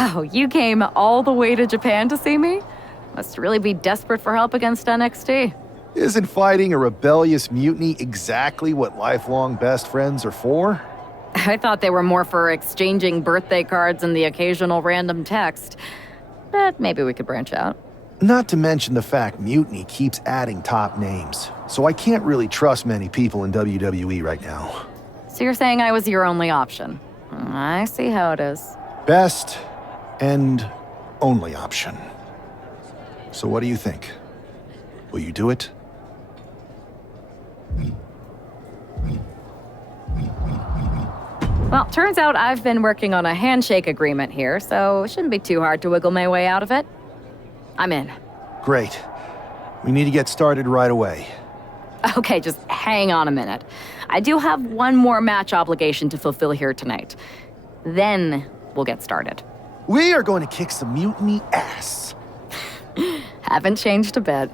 Wow, you came all the way to Japan to see me? Must really be desperate for help against NXT. Isn't fighting a rebellious mutiny exactly what lifelong best friends are for? I thought they were more for exchanging birthday cards and the occasional random text. But maybe we could branch out. Not to mention the fact Mutiny keeps adding top names, so I can't really trust many people in WWE right now. So you're saying I was your only option? I see how it is. Best and only option. So what do you think? Will you do it? Well, turns out I've been working on a handshake agreement here, so it shouldn't be too hard to wiggle my way out of it. I'm in. Great. We need to get started right away. Okay, just hang on a minute. I do have one more match obligation to fulfill here tonight. Then we'll get started. We are going to kick some Mutiny ass. Haven't changed a bit.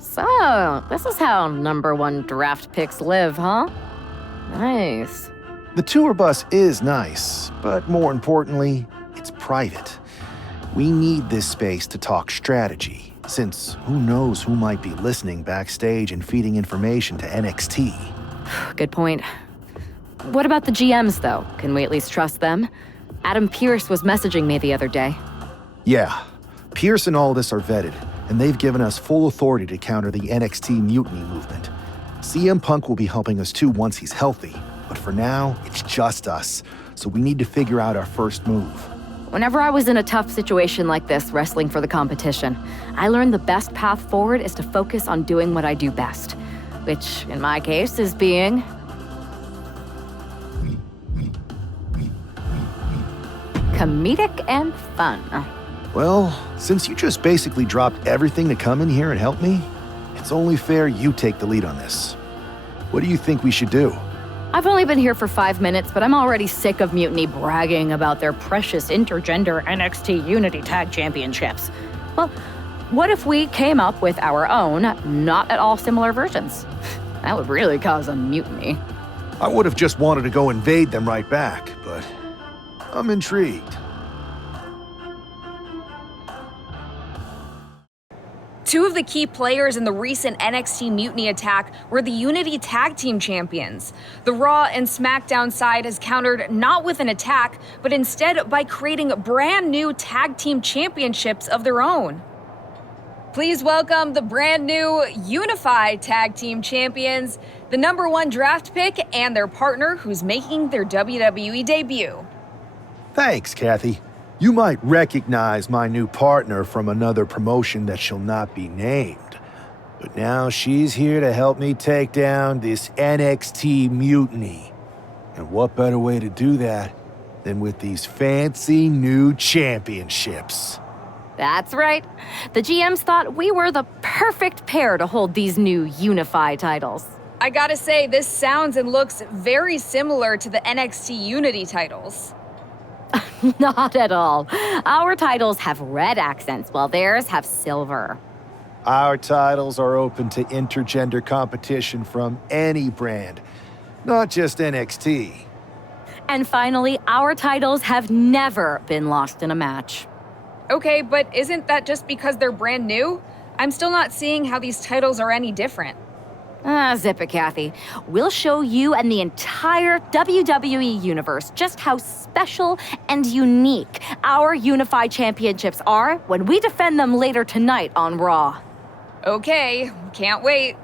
So, this is how #1 draft picks live, huh? Nice. The tour bus is nice, but more importantly, it's private. We need this space to talk strategy, since who knows who might be listening backstage and feeding information to NXT. Good point. What about the GMs, though? Can we at least trust them? Adam Pearce was messaging me the other day. Yeah, Pierce and Aldis are vetted, and they've given us full authority to counter the NXT mutiny movement. CM Punk will be helping us too once he's healthy, but for now, it's just us, so we need to figure out our first move. Whenever I was in a tough situation like this, wrestling for the competition, I learned the best path forward is to focus on doing what I do best, which, in my case, is being comedic and fun. Well, since you just basically dropped everything to come in here and help me, it's only fair you take the lead on this. What do you think we should do? I've only been here for 5 minutes, but I'm already sick of Mutiny bragging about their precious intergender NXT Unity Tag Championships. Well, what if we came up with our own, not at all similar versions? That would really cause a mutiny. I would have just wanted to go invade them right back, but I'm intrigued. Two of the key players in the recent NXT Mutiny attack were the Unity Tag Team Champions. The Raw and SmackDown side has countered not with an attack, but instead by creating brand new Tag Team Championships of their own. Please welcome the brand new Unified Tag Team Champions, the #1 draft pick, and their partner who's making their WWE debut. Thanks, Kathy. You might recognize my new partner from another promotion that shall not be named. But now she's here to help me take down this NXT mutiny. And what better way to do that than with these fancy new championships? That's right. The GMs thought we were the perfect pair to hold these new Unified titles. I gotta say, this sounds and looks very similar to the NXT Unity titles. Not at all. Our titles have red accents, while theirs have silver. Our titles are open to intergender competition from any brand, not just NXT. And finally, our titles have never been lost in a match. Okay, but isn't that just because they're brand new? I'm still not seeing how these titles are any different. Zip it, Kathy. We'll show you and the entire WWE universe just how special and unique our Unified Championships are when we defend them later tonight on Raw. Okay, can't wait.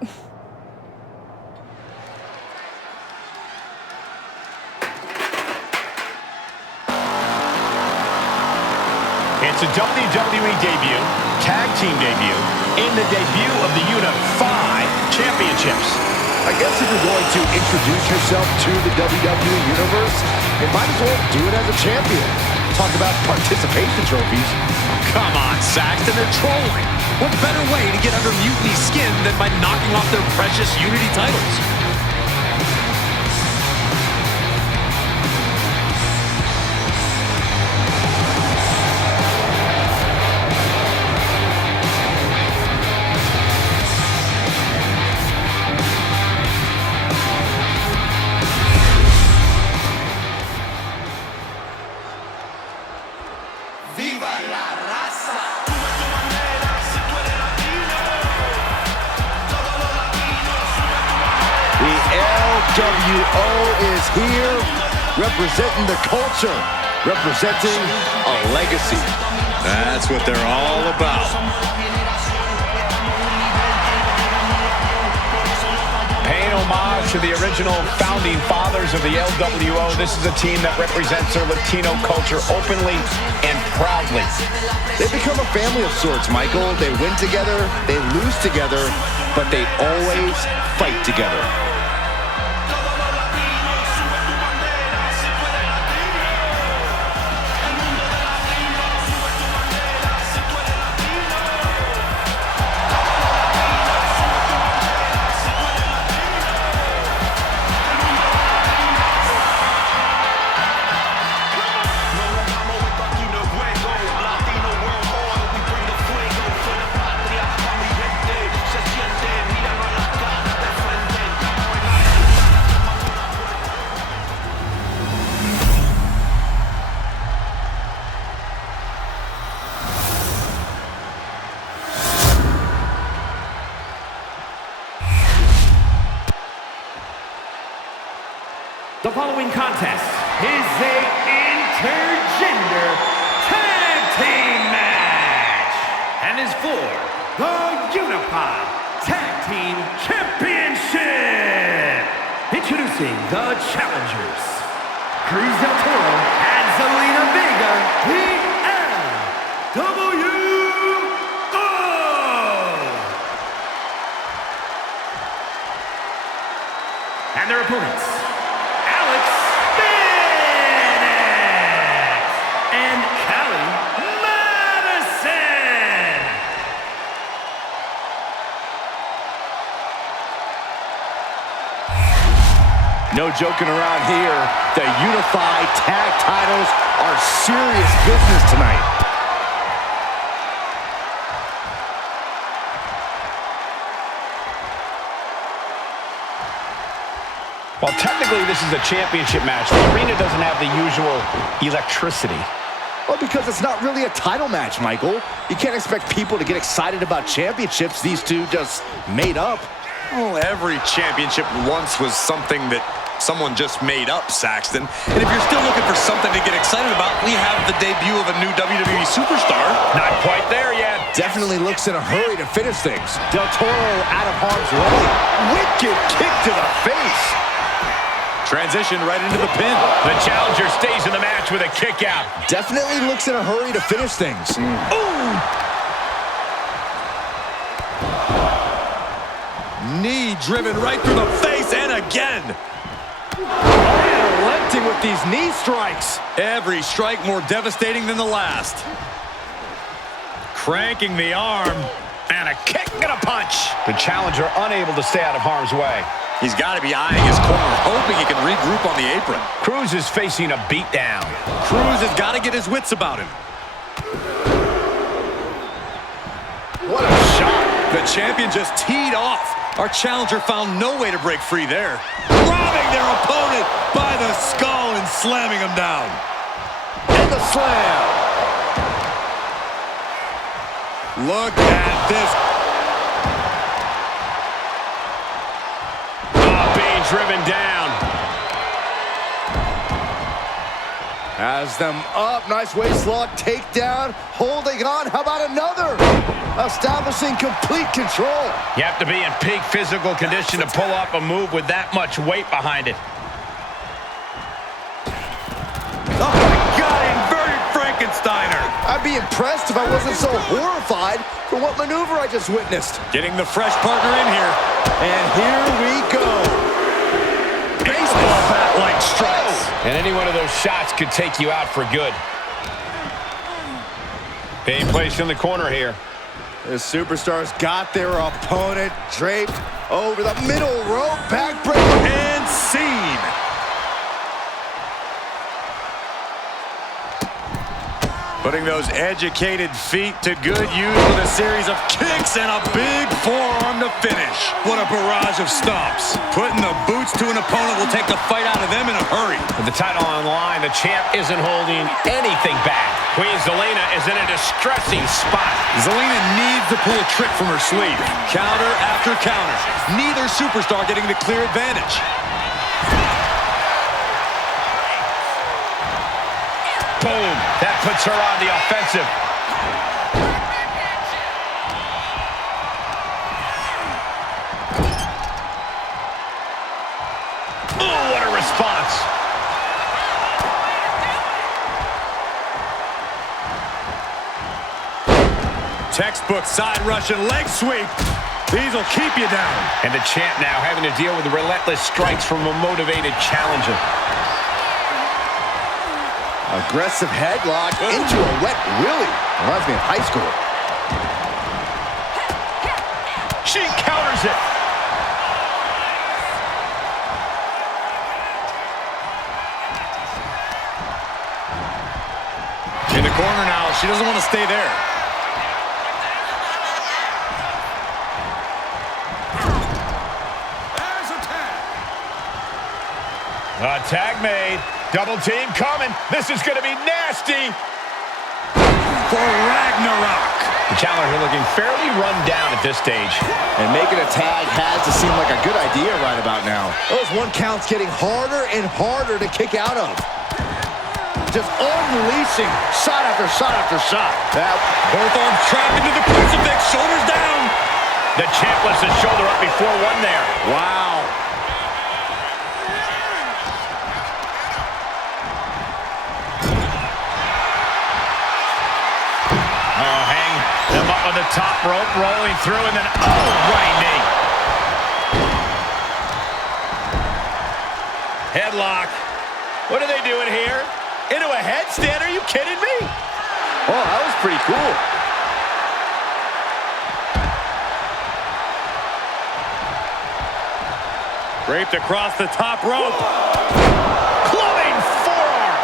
It's a WWE debut, tag team debut, and the debut of the Unified Championships. I guess if you're going to introduce yourself to the WWE Universe, you might as well do it as a champion. Talk about participation trophies. Come on, Saxton, they're trolling. What better way to get under Mutiny's skin than by knocking off their precious Unity titles? WO is here, representing the culture, representing a legacy. That's what they're all about. Paying homage to the original founding fathers of the LWO, this is a team that represents their Latino culture openly and proudly. They become a family of sorts, Michael. They win together, they lose together, but they always fight together. following contest is a intergender tag team match and is for the Unified Tag Team Championship. Introducing the challengers, Cruz del Toro and Zelina Vega, the LWO. And their opponents, Alex Bennett and Callie Madison. No joking around here. The Unified Tag titles are serious business tonight. Well, technically, this is a championship match. The arena doesn't have the usual electricity. Well, because it's not really a title match, Michael. You can't expect people to get excited about championships these two just made up. Well, every championship once was something that someone just made up, Saxton. And if you're still looking for something to get excited about, we have the debut of a new WWE superstar. Not quite there yet. Definitely looks in a hurry to finish things. Del Toro out of harm's way. Wicked kick to the face. Transition right into the pin. The challenger stays in the match with a kick out. Definitely looks in a hurry to finish things. Ooh! Knee driven right through the face and again. Relenting with these knee strikes. Every strike more devastating than the last. Cranking the arm. And a kick and a punch. The challenger unable to stay out of harm's way. He's got to be eyeing his corner, hoping he can regroup on the apron. Cruz is facing a beatdown. Cruz has got to get his wits about him. What a shot. The champion just teed off. Our challenger found no way to break free there. Robbing their opponent by the skull and slamming him down. And the slam. Look at this. Driven down. Has them up. Nice waist lock. Takedown. Holding on. How about another? Establishing complete control. You have to be in peak physical condition to pull off a move with that much weight behind it. Oh my God, inverted Frankensteiner. I'd be impressed if I wasn't so horrified for what maneuver I just witnessed. Getting the fresh partner in here. And here we go. Baseball bat-like strikes. And any one of those shots could take you out for good. Being placed in the corner here. The superstars got their opponent draped over the middle rope. Backbreaker. And scene. Putting those educated feet to good use with a series of kicks and a big forearm to finish. What a barrage of stomps. Putting the boots to an opponent will take the fight out of them in a hurry. With the title on the line, the champ isn't holding anything back. Queen Zelina is in a distressing spot. Zelina needs to pull a trick from her sleeve. Counter after counter. Neither superstar getting the clear advantage. Boom. That puts her on the offensive. Oh, what a response. Textbook side Russian leg sweep. These will keep you down. And the champ now having to deal with the relentless strikes from a motivated challenger. Aggressive headlock into a wet willy. Reminds me of high school. She counters it. In the corner now. She doesn't want to stay there. A tag made. Double team coming. This is going to be nasty. For Ragnarok. The challenger looking fairly run down at this stage. And making a tag has to seem like a good idea right about now. Those 1 counts getting harder and harder to kick out of. Just unleashing shot after shot after shot. Both arms trapped into the crucifix, shoulders down. The champ lifts his shoulder up before one there. Wow. Oh, hang them up on the top rope, rolling through, and then, oh, right knee. Headlock. What are they doing here? Into a headstand? Are you kidding me? Oh, that was pretty cool. Draped across the top rope. Clubbing forearm.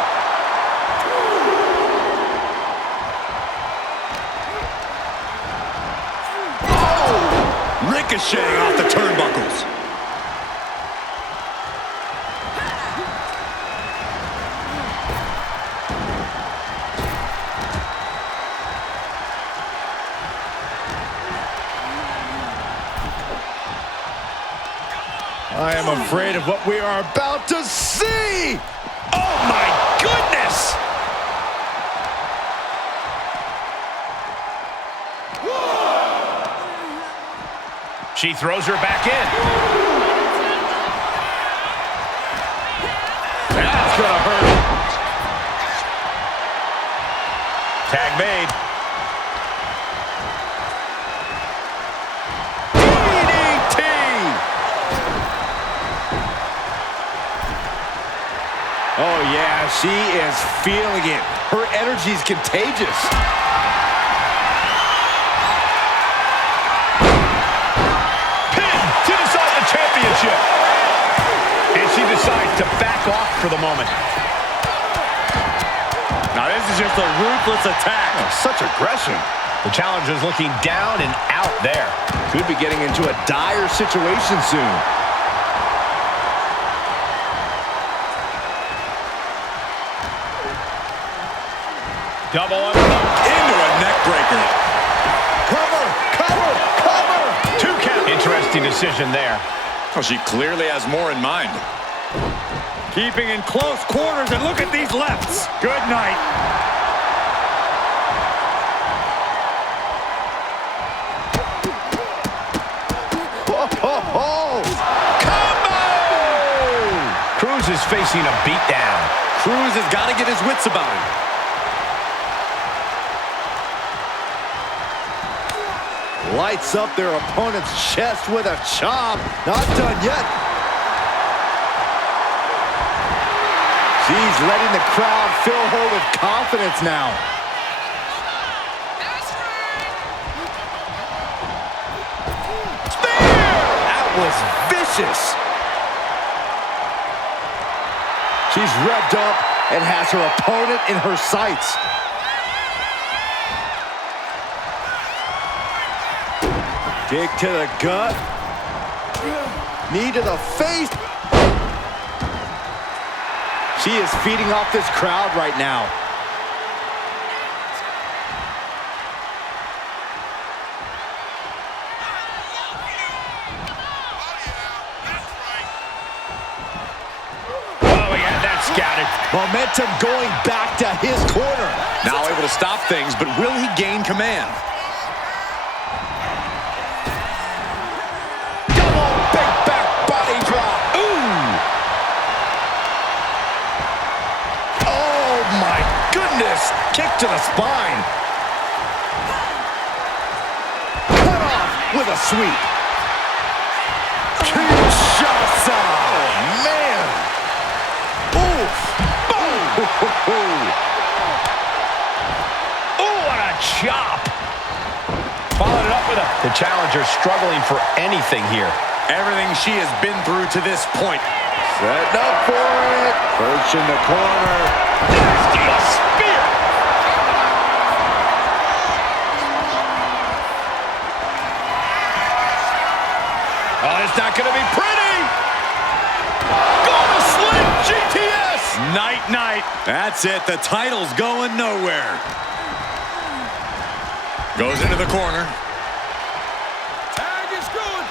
Oh! Ricocheting off the turnbuckles. I am afraid of what we are about to see! Oh, my goodness! She throws her back in. That's gonna hurt. Tag made. Oh, yeah, she is feeling it. Her energy's contagious. Pin to decide the championship. And she decides to back off for the moment. Now, this is just a ruthless attack. Oh, such aggression. The challenger's looking down and out there. Could be getting into a dire situation soon. Double underhook. Into a neck breaker. Cover, cover, cover! 2 count. Interesting decision there. Well, she clearly has more in mind. Keeping in close quarters, and look at these lefts. Good night. Combo! Cruz is facing a beatdown. Cruz has got to get his wits about him. Lights up their opponent's chest with a chop. Not done yet. She's letting the crowd fill her with confidence now. That was vicious. She's revved up and has her opponent in her sights. Kick to the gut. Knee to the face. She is feeding off this crowd right now. Oh, he had that scouted. Momentum going back to his corner. Now able to stop things, but will he gain command? Kick to the spine. Cut off with a sweep. Kinshasa. Oh, man. Oof. Boom. Oh, what a chop. Followed it up with a... The challenger struggling for anything here. Everything she has been through to this point. Setting up for it. Perch in the corner. Nasty spear. Oh, it's not going to be pretty. Gonna slit GTS. Night, night. That's it. The title's going nowhere. Goes into the corner. Tag is good.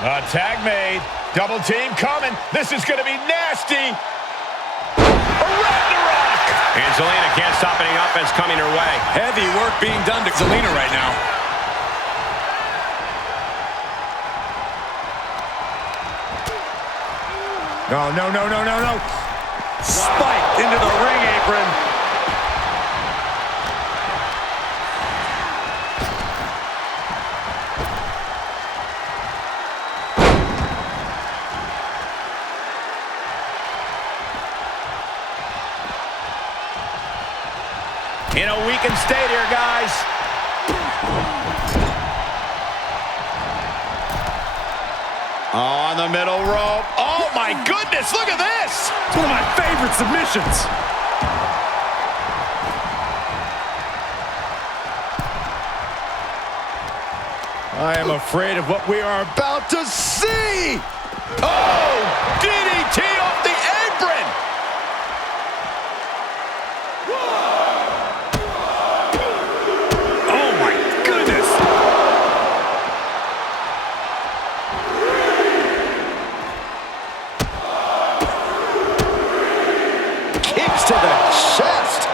A tag made. Double team coming. This is going to be nasty. Ragnarok! And Zelina can't stop any offense coming her way. Heavy work being done to Zelina right now. No, no, no, no, no, no. Spiked into the ring apron. In a weakened state here, guys. On the middle rope. Oh, my goodness, look at this. It's one of my favorite submissions. I am afraid of what we are about to see. Oh, DDT off the apron. Oh, my goodness. Kicks to the chest.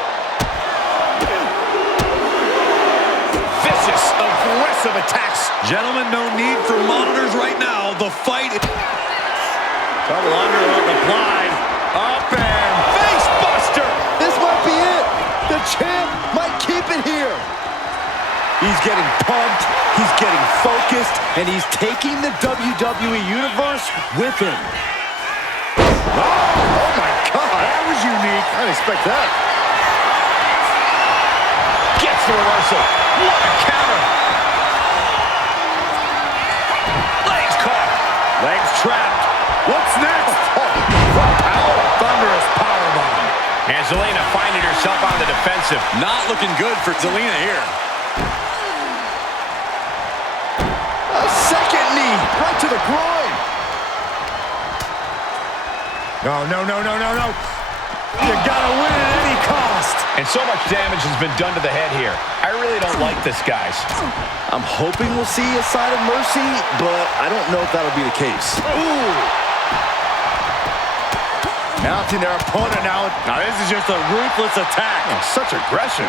Vicious, aggressive attacks. Gentlemen, no need for monitors right now. The fight. Double underhook applied. Up and Face buster. This might be it. The champ might keep it here. He's getting pumped, he's getting focused, and he's taking the WWE Universe with him. Oh my God, that was unique. I didn't expect that. Gets the reversal. What a counter. Legs caught. Legs trapped. What's next? Thunderous powerbomb. And Zelina finding herself on the defensive. Not looking good for Zelina here. A second knee, right to the groin. No, no, no, no, no, no. You gotta win at any cost. And so much damage has been done to the head here. I really don't like this, guys. I'm hoping we'll see a side of mercy, but I don't know if that'll be the case. Ooh. Mounting their opponent now. Now this is just a ruthless attack. Oh, such aggression.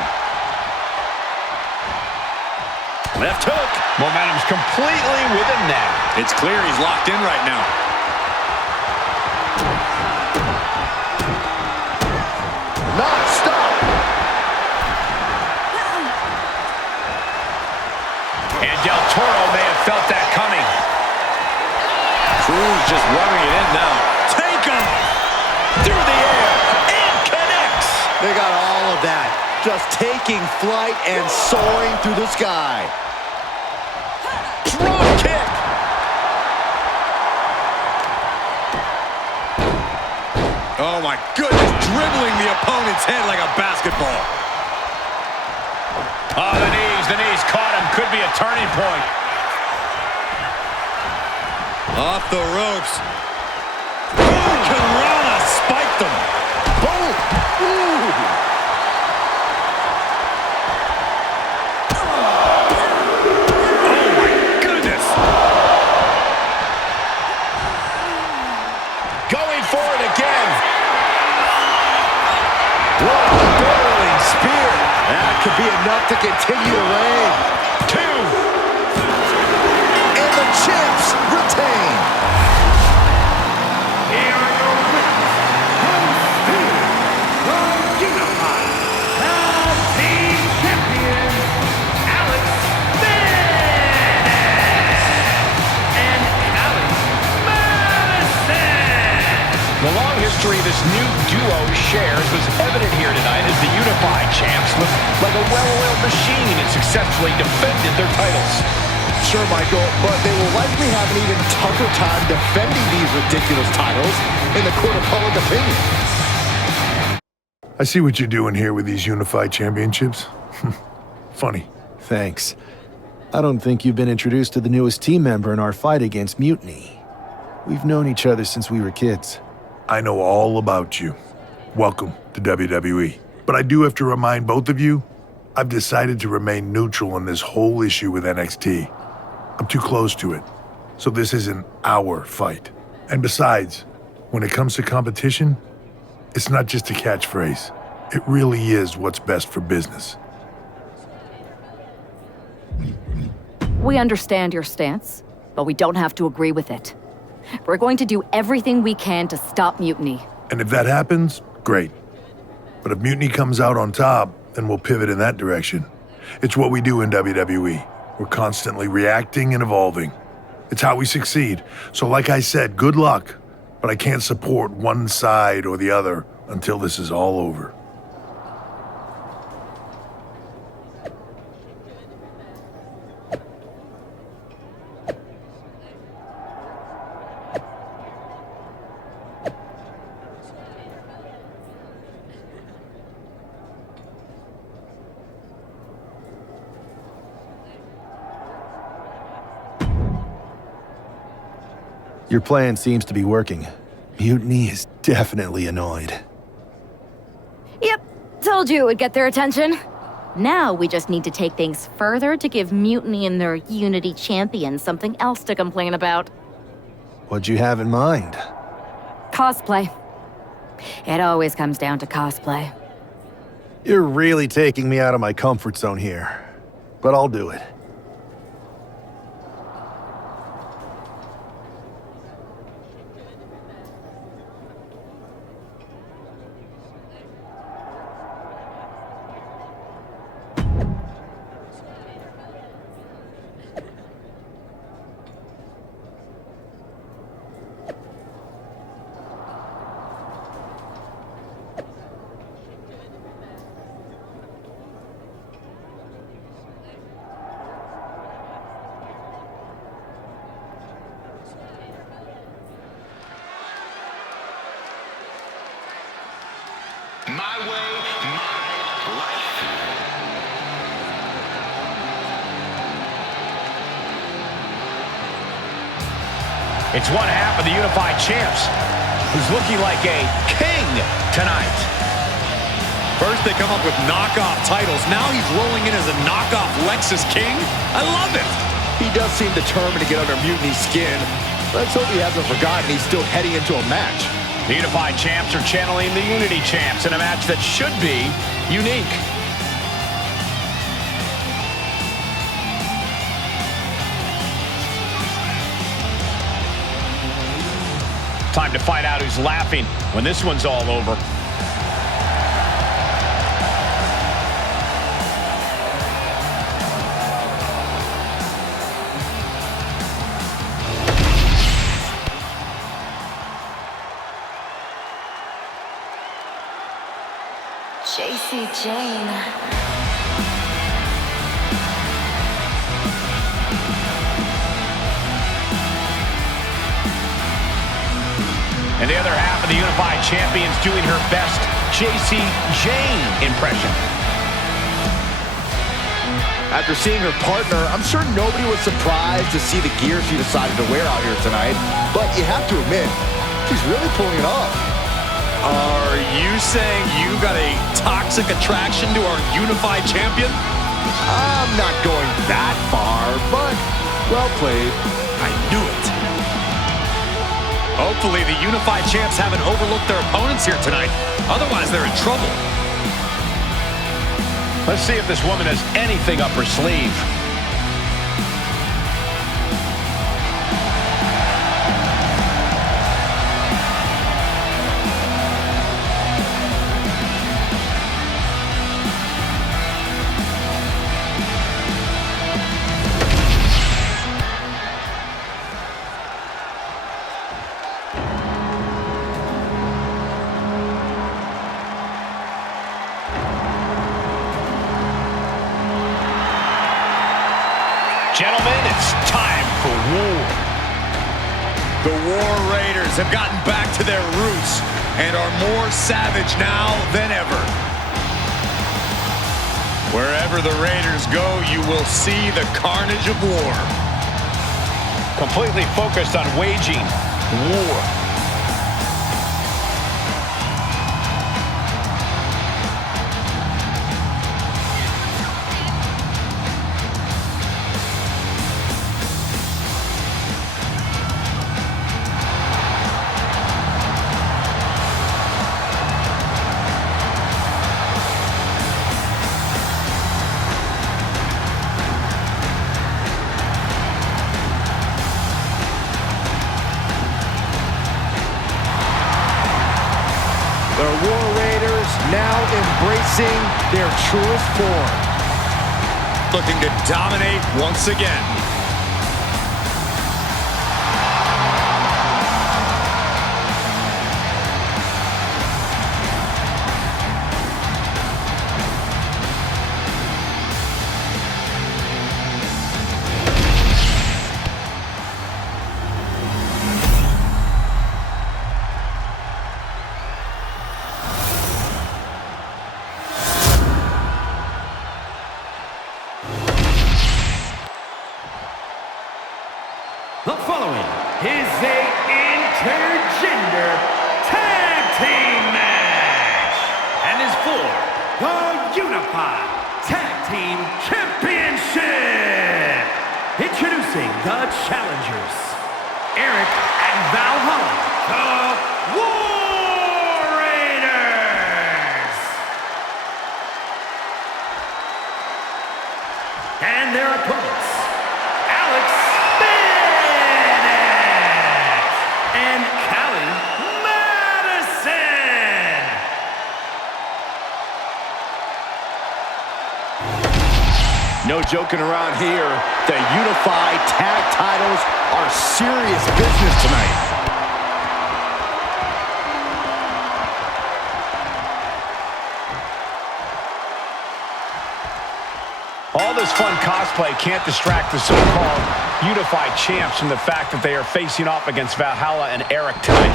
Left hook. Momentum's completely with him now. It's clear he's locked in right now. Non-stop. And Del Toro may have felt that coming. Cruz just rubbing it in now. Take him! Through the air. And connects. They got all of that. Just taking flight and soaring through the sky. Drop kick. Oh my goodness, dribbling the opponent's head like a basketball. Oh, the knees caught him. Could be a turning point. Off the ropes. Karana spiked them. Boom! Ooh! Oh my goodness. Going for it again. What a barreling spear. That could be enough to continue the reign. 2. And the champs retain. Here are your winners, the Unified Tag Team Champions, Alex Bennett and Alex Madison. The long history this new duo shares was evident here tonight as the Unified Champs look like a well-oiled machine and successfully defended their titles. Sure, Michael, but they will likely have an even tougher time defending these ridiculous titles in the court of public opinion. I see what you're doing here with these unified championships. Funny. Thanks. I don't think you've been introduced to the newest team member in our fight against Mutiny. We've known each other since we were kids. I know all about you. Welcome to WWE. But I do have to remind both of you, I've decided to remain neutral on this whole issue with NXT. I'm too close to it, so this isn't our fight. And besides, when it comes to competition, it's not just a catchphrase. It really is what's best for business. We understand your stance, but we don't have to agree with it. We're going to do everything we can to stop Mutiny. And if that happens, great. But if Mutiny comes out on top, then we'll pivot in that direction. It's what we do in WWE. We're constantly reacting and evolving. It's how we succeed. So like I said, good luck. But I can't support one side or the other until this is all over. Your plan seems to be working. Mutiny is definitely annoyed. Yep, told you it would get their attention. Now we just need to take things further to give Mutiny and their Unity champion something else to complain about. What'd you have in mind? Cosplay. It always comes down to cosplay. You're really taking me out of my comfort zone here, but I'll do it. My way, my life. It's one half of the Unified Champs, who's looking like a king tonight. First they come up with knockoff titles. Now he's rolling in as a knockoff Lexus King. I love it. He does seem determined to get under Mutiny's skin. Let's hope he hasn't forgotten he's still heading into a match. The Unified Champs are channeling the Unity Champs in a match that should be unique. Time to find out who's laughing when this one's all over. Jane. And the other half of the Unified Champions doing her best JC Jane impression. After seeing her partner, I'm sure nobody was surprised to see the gear she decided to wear out here tonight. But you have to admit, she's really pulling it off. Are you saying you got a toxic attraction to our Unified Champion? I'm not going that far, but well played. I knew it. Hopefully the Unified Champs haven't overlooked their opponents here tonight. Otherwise, they're in trouble. Let's see if this woman has anything up her sleeve. Gentlemen, it's time for war. The War Raiders have gotten back to their roots and are more savage now than ever. Wherever the Raiders go, you will see the carnage of war. Completely focused on waging war. The War Raiders now embracing their truest form. Looking to dominate once again. The following is a intergender tag team match and is for the Unified Tag Team Championship. Introducing the challengers, Eric and Valhalla, the War Raiders. And their opponents, Alex and Callie Madison. No joking around here. The Unified Tag titles are serious business tonight. All this fun cosplay can't distract the so-called unified champs from the fact that they are facing off against Valhalla and Eric tonight.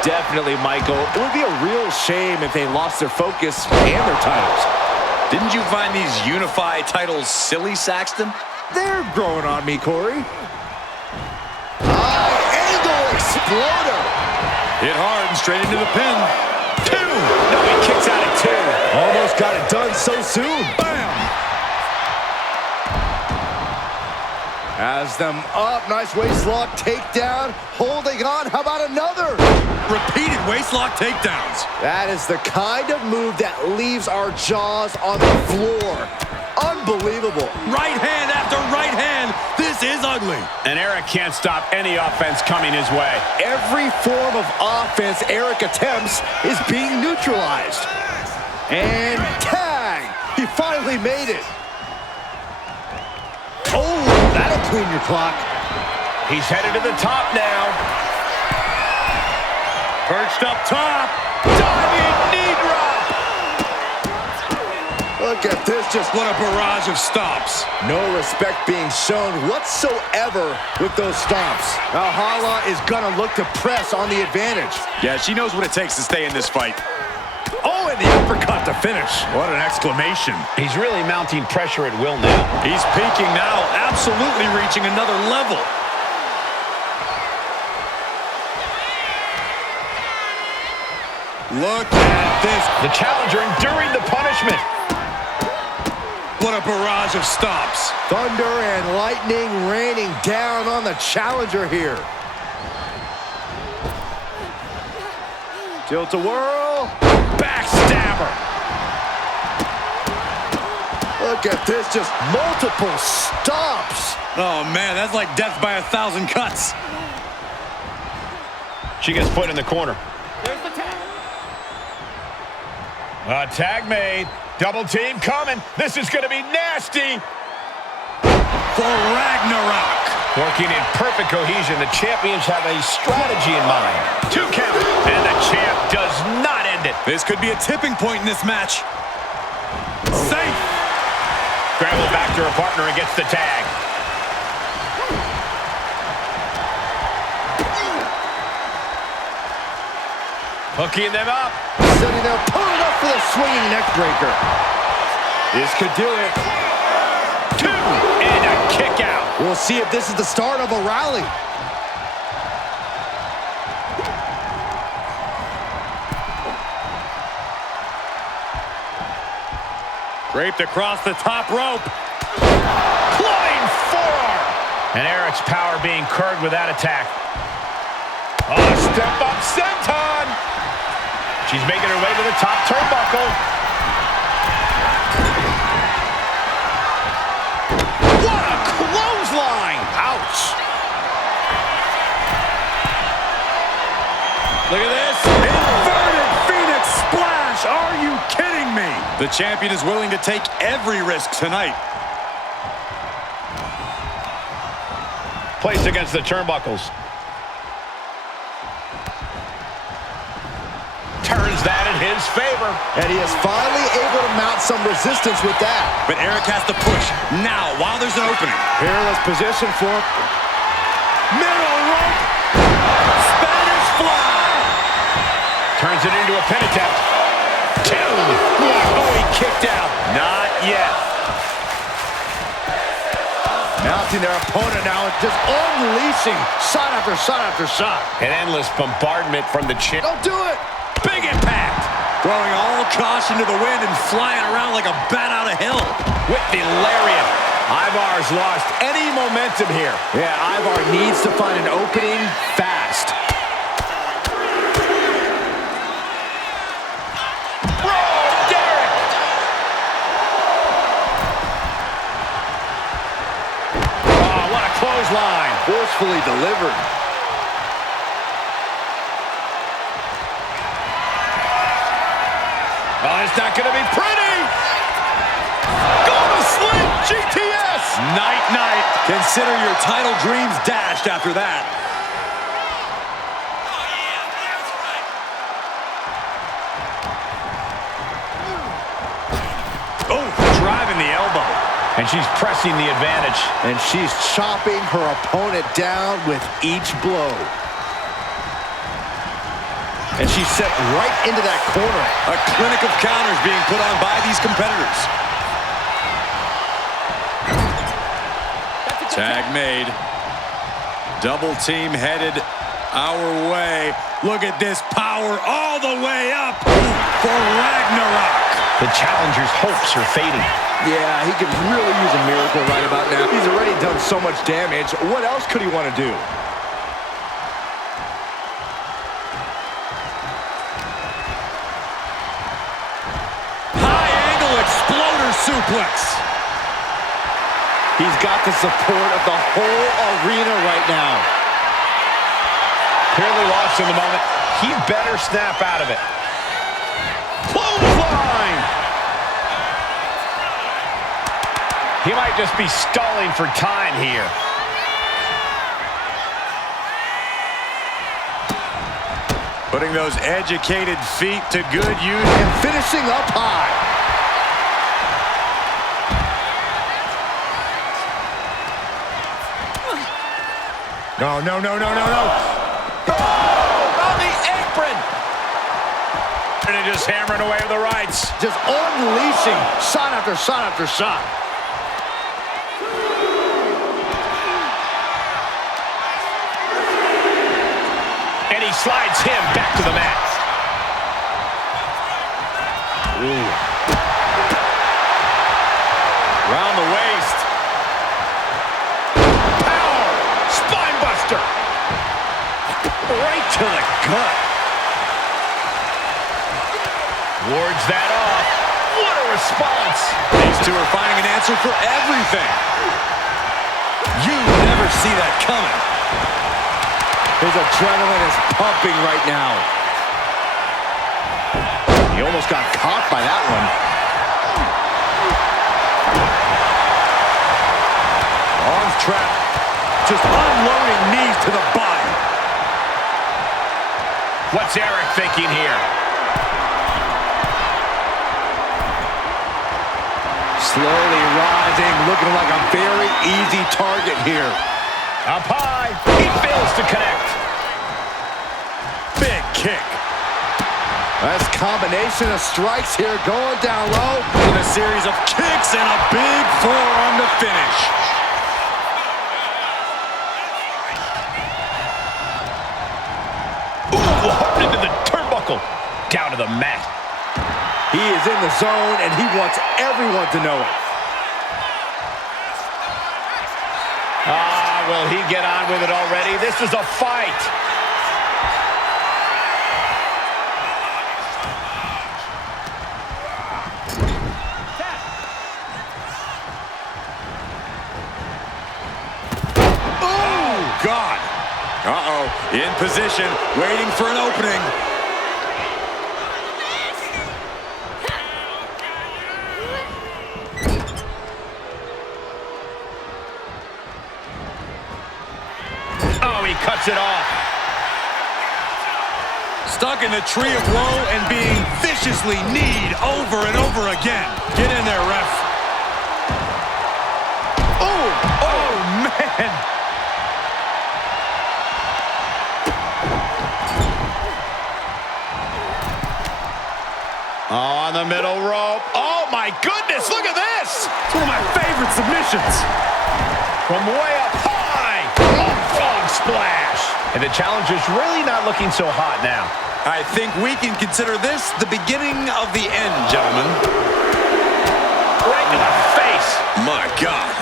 Definitely, Michael. It would be a real shame if they lost their focus and their titles. Didn't you find these unified titles silly, Saxton? They're growing on me, Corey. Angle exploder. Hit hard and straight into the pin. 2! No, he kicks out at 2. Almost got it done so soon. Bam! Has them up. Nice waistlock takedown. Holding on. How about another? Repeated waistlock takedowns. That is the kind of move that leaves our jaws on the floor. Unbelievable. Right hand after right hand. This is ugly. And Eric can't stop any offense coming his way. Every form of offense Eric attempts is being neutralized. And tag. He finally made it. Oh, that'll clean your clock. He's headed to the top now. Perched up top. Diving knee drop. Look at this, just What a barrage of stomps. no respect being shown whatsoever with those stomps. Valhalla is gonna look to press on the advantage. Yeah, she knows what it takes to stay in this fight. Oh, and the uppercut to finish. What an exclamation. He's really mounting pressure at will now. He's peaking now, absolutely reaching another level. Look at this. The challenger enduring the punishment. What a barrage of stomps. Thunder and lightning raining down on the challenger here. Tilt-a-whirl. Backstabber. Look at this, just multiple stomps. Oh, man, that's like death by 1,000 cuts. She gets put in the corner. There's the tag. A tag made. Double team coming. This is going to be nasty. For Ragnarok. Working in perfect cohesion, the champions have a strategy in mind. 2 count, and the champ does not end it. This could be a tipping point in this match. Safe. Scramble back to her partner and gets the tag. Hooking them up. Setting their opponent up for the swinging neck breaker. This could do it. 2, and a kick out. We'll see if this is the start of a rally. Draped across the top rope. Clubbing forearm. And Eric's power being curbed with that attack. Oh, step up senton. She's making her way to the top turnbuckle. What a clothesline! Ouch! Look at this. Inverted Phoenix kidding me? The champion is willing to take every risk tonight. Placed against the turnbuckles. Turns that in his favor. And he is finally able to mount some resistance with that. But Eric has to push now while there's an opening. Perilous position for him. Middle rope. Spanish fly. Turns it into a pin attempt. 2. Oh, he kicked out. Not yet. Mounting their opponent now and just unleashing shot after shot after shot. An endless bombardment from the chin. Don't do it. Big impact. Throwing all caution to the wind and flying around like a bat out of hell. With the lariat. Ivar's lost any momentum here. Yeah, Ivar needs to find an opening fast. Line. Forcefully delivered. Oh, it's not going to be pretty. Go to sleep, GTS. Night, night. Consider your title dreams dashed after that. Oh, driving the elbow. And she's pressing the advantage. And she's chopping her opponent down with each blow. And she's set right into that corner. A clinic of counters being put on by these competitors. Tag made. Double team headed our way. Look at this power all the way up for Ragnarok. The challenger's hopes are fading. Yeah, he could really use a miracle right about now. He's already done so much damage. What else could he want to do? High angle exploder suplex. He's got the support of the whole arena right now. Clearly lost in the moment. He better snap out of it. Clothesline! He might just be stalling for time here. Putting those educated feet to good use. And finishing up high. No, no, no, no, no, no. Oh, on the apron! And just hammering away with the rights. Just unleashing shot after shot after shot. And he slides him back to the mat. Ooh. Round the waist. Power! Spine buster! Right to the gut. Wards that off. What a response! These two are finding an answer for everything. You never see that coming. His adrenaline is pumping right now. He almost got caught by that one. Arms trapped. Just unloading knees to the body. What's Eric thinking here? Slowly rising, looking like a very easy target here. Up high. He fails to connect. Big kick. Nice combination of strikes here, going down low. With a series of kicks and a big forearm to finish. Ooh, hard into the turnbuckle. Down to the mat. He is in the zone, and he wants everyone to know it. Will he get on with it already? This is a fight. Oh, God. Uh-oh. In position, waiting for an opening. cuts it off. Stuck in the tree of woe and being viciously kneed over and over again. Get in there, ref. Oh, man. On the middle rope. Oh, my goodness, look at this. It's one of my favorite submissions. From way up high. A frog splash. And the challenger's really not looking so hot now. I think we can consider this the beginning of the end, gentlemen. Right to the face. My God.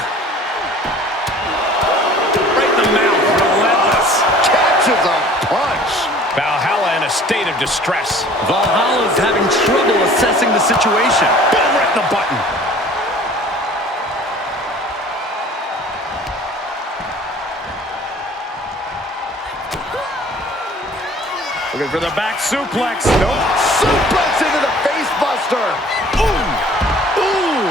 Right in the mouth. Relentless. Catches a punch. Valhalla in a state of distress. Valhalla's having trouble assessing the situation. Boom, right in the button. Looking for the back suplex. Nope. Suplex into the face buster. Ooh.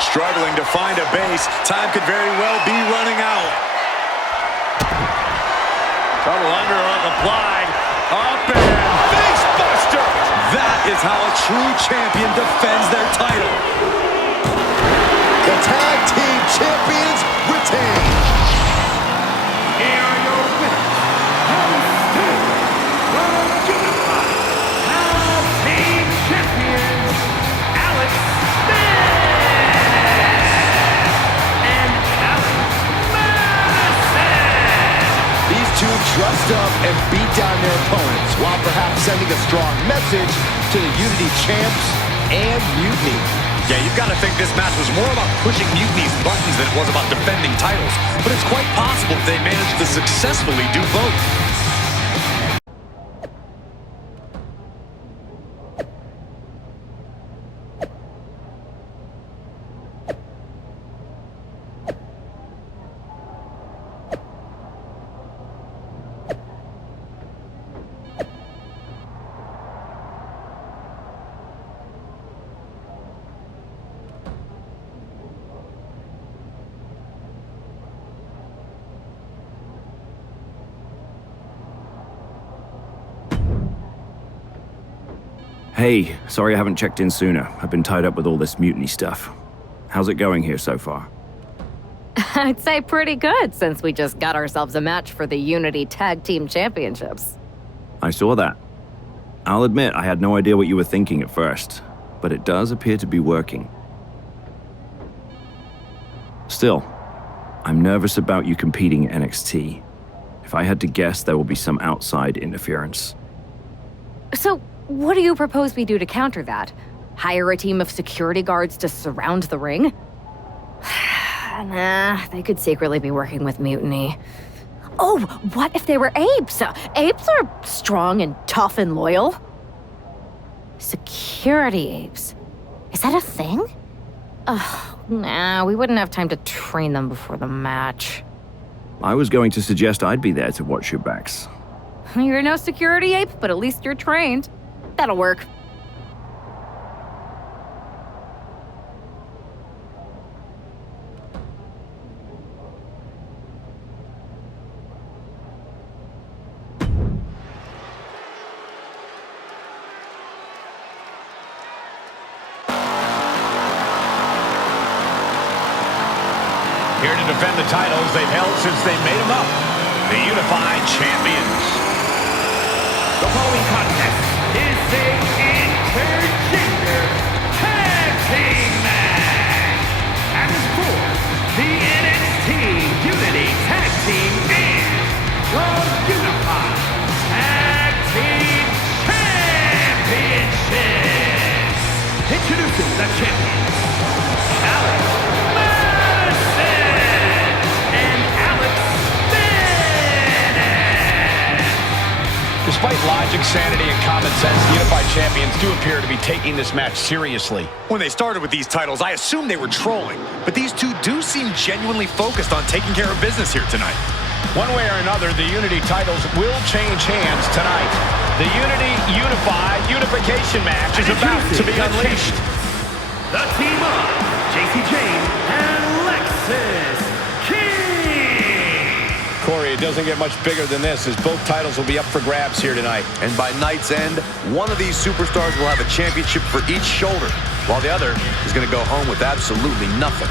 Struggling to find a base. Time could very well be running out. Double underhook applied. Up and face buster. That is how a true champion defends their title. The tag team champions retain. Here are your winners. Dressed up and beat down their opponents while perhaps sending a strong message to the Unity champs and Mutiny. Yeah, you've got to think this match was more about pushing Mutiny's buttons than it was about defending titles. But it's quite possible they managed to successfully do both. Hey, sorry I haven't checked in sooner. I've been tied up with all this Mutiny stuff. How's it going here so far? I'd say pretty good, since we just got ourselves a match for the Unity Tag Team Championships. I saw that. I'll admit I had no idea what you were thinking at first, but it does appear to be working. Still, I'm nervous about you competing at NXT. If I had to guess, there will be some outside interference. So, what do you propose we do to counter that? Hire a team of security guards to surround the ring? Nah, they could secretly be working with Mutiny. Oh, what if they were apes? Apes are strong and tough and loyal. Security apes? Is that a thing? Nah, we wouldn't have time to train them before the match. I was going to suggest I'd be there to watch your backs. You're no security ape, but at least you're trained. That'll work. Here to defend the titles they've held since they made them up. The Unified Champions. The following contest is the intergender tag team match. And is for the NXT Unity Tag Team and the Unified Tag Team Championships. Introducing the champions, Alex Despite logic, sanity, and common sense, the Unified Champions do appear to be taking this match seriously. When they started with these titles, I assumed they were trolling. But these two do seem genuinely focused on taking care of business here tonight. One way or another, the Unity titles will change hands tonight. The Unity Unified Unification match is about to be unleashed. The team of JC Jane and Lexis King. Corey, it doesn't get much bigger than this, as both titles will be up for grabs here tonight. And by night's end, one of these superstars will have a championship for each shoulder, while the other is going to go home with absolutely nothing.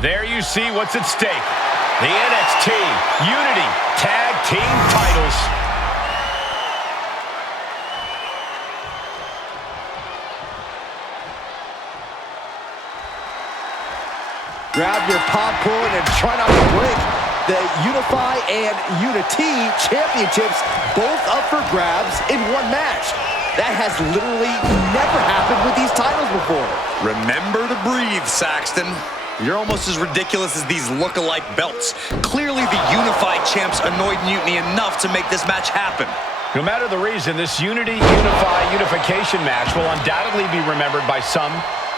There you see what's at stake. The NXT Unity Tag Team titles. Grab your popcorn and try not to blink. The Unify and Unity championships both up for grabs in one match. That has literally never happened with these titles before. Remember to breathe, Saxton. You're almost as ridiculous as these look-alike belts. Clearly, the Unified champs annoyed Mutiny enough to make this match happen. No matter the reason, this Unification match will undoubtedly be remembered by some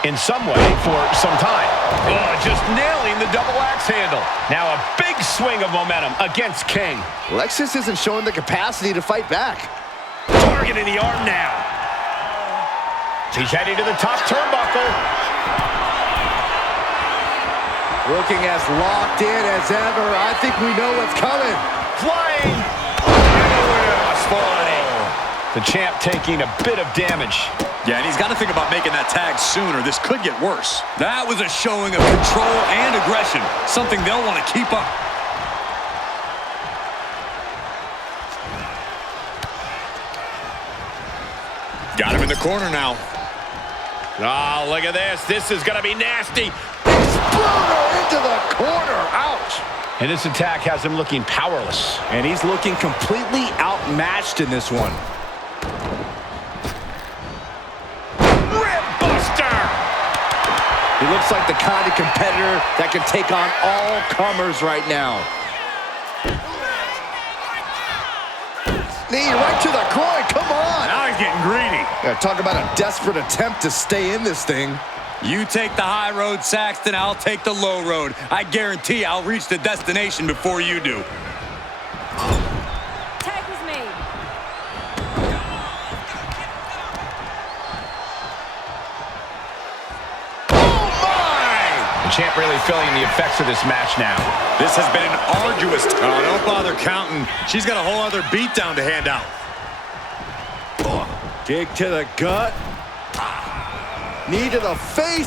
in some way for some time. Oh, just nailing the double axe handle. Now a big swing of momentum against King. Lexus isn't showing the capacity to fight back. Targeting the arm now. He's heading to the top turnbuckle. Looking as locked in as ever. I think we know what's coming. Flying. Oh, the champ taking a bit of damage. Yeah, and he's got to think about making that tag soon, or this could get worse. That was a showing of control and aggression, something they'll want to keep up. Got him in the corner now. Oh, look at this. This is going to be nasty. Exploder into the corner. Ouch. And this attack has him looking powerless. And he's looking completely outmatched in this one. Rib buster. He looks like the kind of competitor that can take on all comers right now. Knee right to the groin. Come on. Now he's getting greedy. Yeah, talk about a desperate attempt to stay in this thing. You take the high road, Saxton. I'll take the low road. I guarantee I'll reach the destination before you do. Tag was made. Oh, my! The champ really feeling the effects of this match now. This has been an arduous... Oh, don't bother counting. She's got a whole other beatdown to hand out. Kick to the gut. Knee to the face.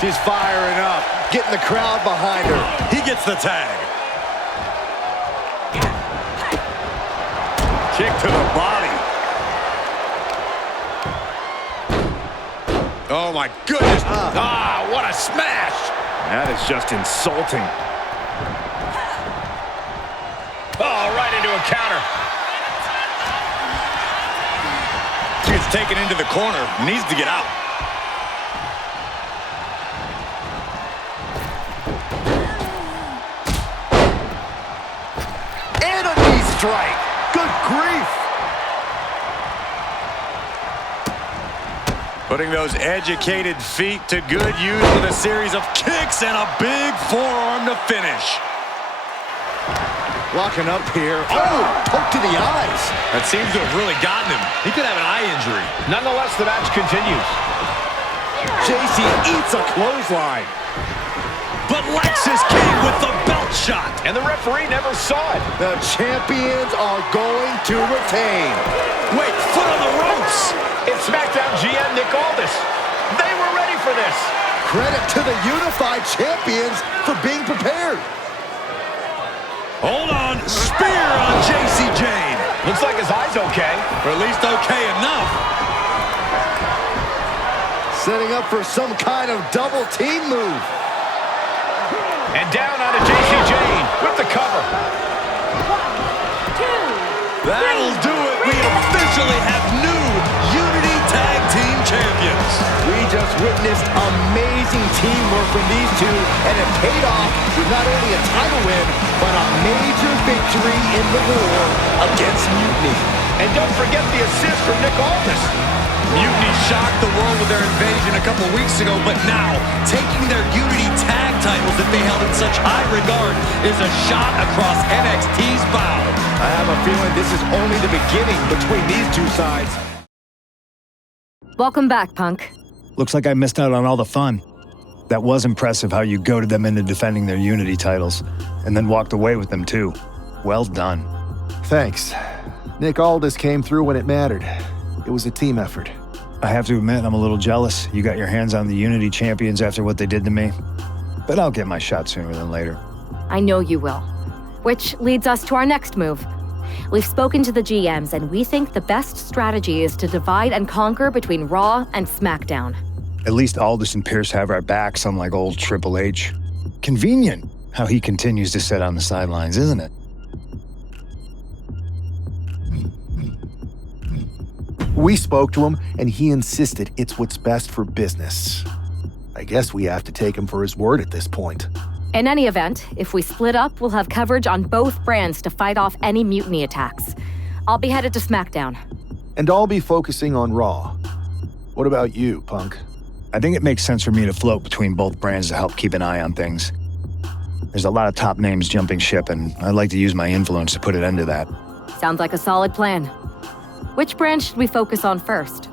She's firing up, getting the crowd behind her. He gets the tag. Kick to the body. Oh, my goodness. Ah, what a smash. That is just insulting. Oh, right into a counter. She's taken into the corner. Needs to get out. And a knee strike. Good grief. Putting those educated feet to good use with a series of kicks and a big forearm to finish. Locking up here. Oh, poke to the eyes. That seems to have really gotten him. He could have an eye injury. Nonetheless, the match continues. JC eats a clothesline. But Lexus came with the belt shot. And the referee never saw it. The champions are going to retain. Wait, foot on the ropes. It's SmackDown GM Nick Aldis. for this. Credit to the unified champions for being prepared. Hold on, spear on JC Jane. Looks like his eye's okay. Or at least okay enough. Setting up for some kind of double team move. And down onto JC Jane with the cover. 1, 2, That'll do it. We officially have new Unity Tag Team Champions. We just witnessed amazing teamwork from these two, and it paid off with not only a title win, but a major victory in the war against Mutiny. And don't forget the assist from Nick Aldis. Mutiny shocked the world with their invasion a couple weeks ago, but now, taking their Unity Tag titles that they held in such high regard is a shot across NXT's bow. I have a feeling this is only the beginning between these two sides. Welcome back, Punk. Looks like I missed out on all the fun. That was impressive how you goaded them into defending their Unity titles, and then walked away with them too. Well done. Thanks. Nick Aldis came through when it mattered. It was a team effort. I have to admit, I'm a little jealous. You got your hands on the Unity champions after what they did to me. But I'll get my shot sooner than later. I know you will. Which leads us to our next move. We've spoken to the GMs, and we think the best strategy is to divide and conquer between Raw and SmackDown. At least Aldis and Pierce have our backs, unlike old Triple H. Convenient how he continues to sit on the sidelines, isn't it? We spoke to him, and he insisted it's what's best for business. I guess we have to take him for his word at this point. In any event, if we split up, we'll have coverage on both brands to fight off any Mutiny attacks. I'll be headed to SmackDown. And I'll be focusing on Raw. What about you, Punk? I think it makes sense for me to float between both brands to help keep an eye on things. There's a lot of top names jumping ship, and I'd like to use my influence to put an end to that. Sounds like a solid plan. Which brand should we focus on first?